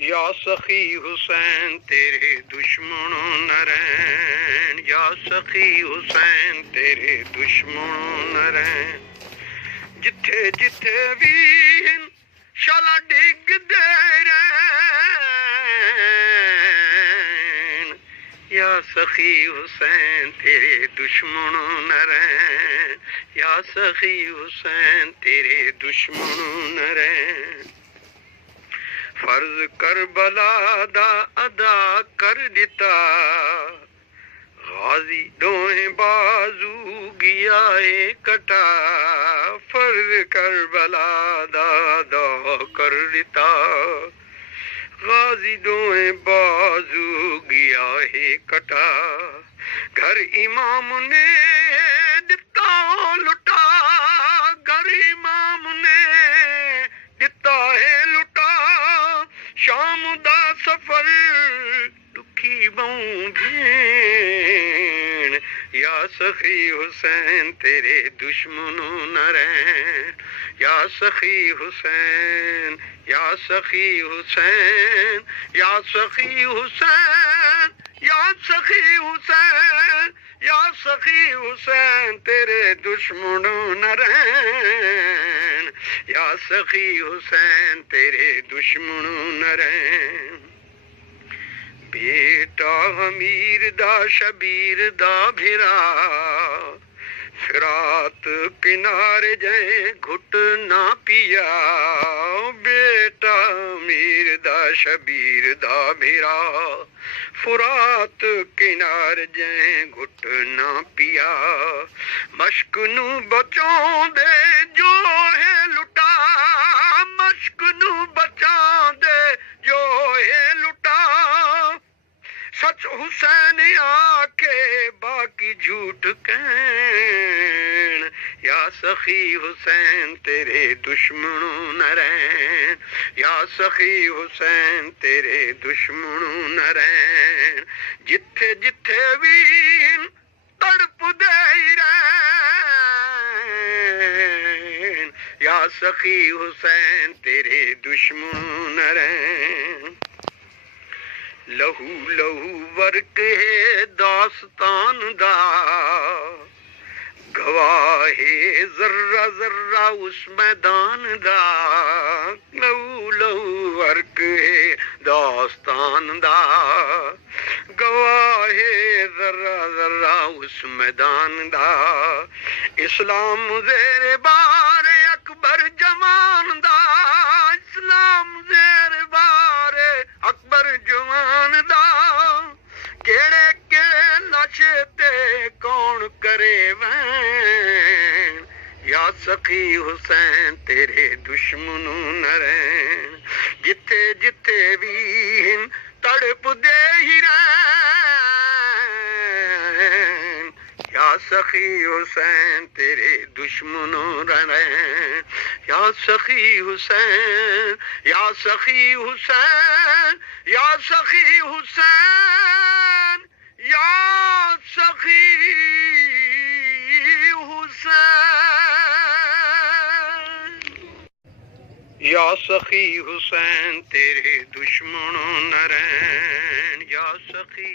یا سخی حسین تیرے دشمنوں نہ رہن، یا سخی حسین تیرے دشمنوں نہ رہن، جتھے جتھے بھی شالا ڈگ دے رہن، یا سخی حسین تیرے دشمنوں نہ رہن، یا سخی حسین تیرے دشمنوں نہ رہن، فرض کربلا دا ادا کر دیتا، غازی دوہیں بازو گیا اے کٹا، فرض کربلا دا ادا کر دیتا، غازی دوہیں بازو گیا ہے کٹا، گھر امام نے دتا لٹا، گھر امام نے دتا ہے لٹا، شام دا سفر دکھی بہوں بھین، یا سخی حسین تیرے دشمنوں نہ رہن، یا سخی حسین، یا سخی حسین، یا سخی حسین، یا سخی حسین، یا سخی حسین تیرے دشمنوں نہ رہن، یا سخی حسین تیرے دشمنوں نہ رہن، بیٹا امیر دا شبیر دا بھرا، فرات کنارے جائیں گھٹ نہ پیا، بیٹا امیر دا شبیر دا بھرا، فرات کنارے جائیں گھٹ نہ پیا، مشک نو بچوں دے جو ہے لٹا، مشک نو بچاں دے جو ہے لٹا، سچ حسین آکے باقی جھوٹ کہن، یا سخی حسین تیرے دشمنوں نہ رہن، یا سخی حسین تیرے دشمنوں نہ رہن، جتھے جتھے بھی تڑپ دے رہن، یا سخی حسین تیرے دشمنوں نہ رہن، لہو لہو ورک ہے داستان دا، گواہ ذرہ ذرہ اس میدان دا، لہو لہو ورک ہے داستان دا، گواہ ذرہ ذرہ اس میدان دا، اسلام زیر بار اکبر جوان دا، اسلام زیر بار اکبر جوان دا، کیڑے کیڑے نشے تے کون کرے وین، یا سخی حسین تیرے دشمنوں نہ رہن، جتھے جتھے بھی تڑپ دے ہی رہن، یا سخی حسین تیرے دشمنوں نہ رہن، یا سخی حسین، یا سخی حسین، یا سخی حسین، یا سخی حسین، یا سخی حسین تیرے دشمنوں نہ رہن، یا سخی